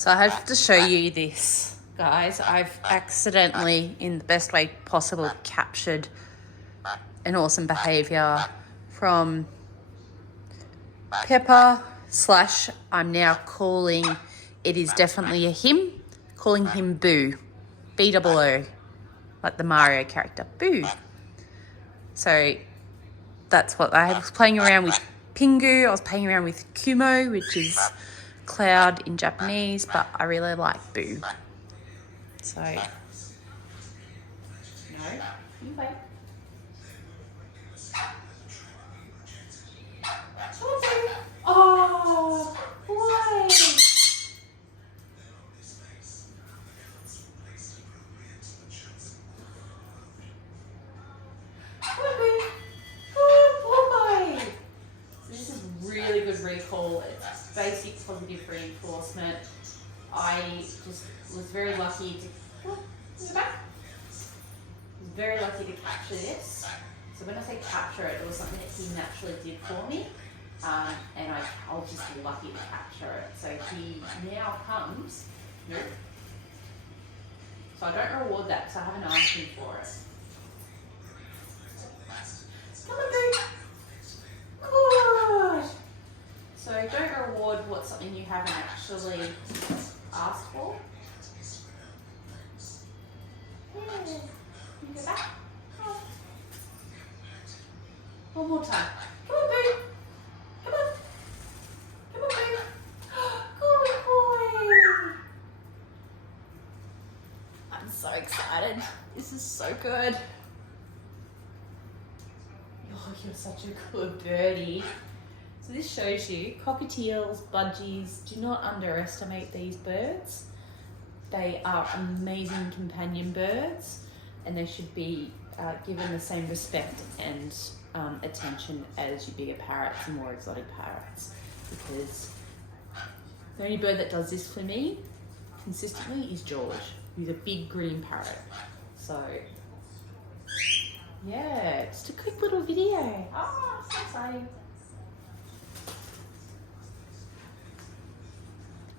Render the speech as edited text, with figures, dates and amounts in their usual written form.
So I have to show you this, guys. I've accidentally, in the best way possible, captured an awesome behaviour from Pepper / I'm now calling, it is definitely a him, calling him Boo. B-O-O, like the Mario character, Boo. So that's what I was playing around with. Pingu, I was playing around with Kumo, which is cloud in Japanese, but I really like Boo. So, no, you wait. Oh, why? This is really good recall. It's basic positive reinforcement. I just was very lucky to was very lucky to capture this. So when I say capture it, it was something that he naturally did for me. And I was just lucky to capture it. So he now comes. Nope. So I don't reward that because I haven't asked him for it. Come on, Boo. Good. So don't reward what's something you haven't actually asked for. Yeah. You go back. Oh. One more time. Come on, Boo. Come on. Come on, Boo. Good boy. I'm so excited. This is so good. Oh, you're such a good birdie. So this shows you cockatiels, budgies, do not underestimate these birds. They are amazing companion birds and they should be given the same respect and attention as your bigger parrots and more exotic parrots, because the only bird that does this for me consistently is George, who's a big green parrot. So yeah, just a quick little video. Oh, so exciting.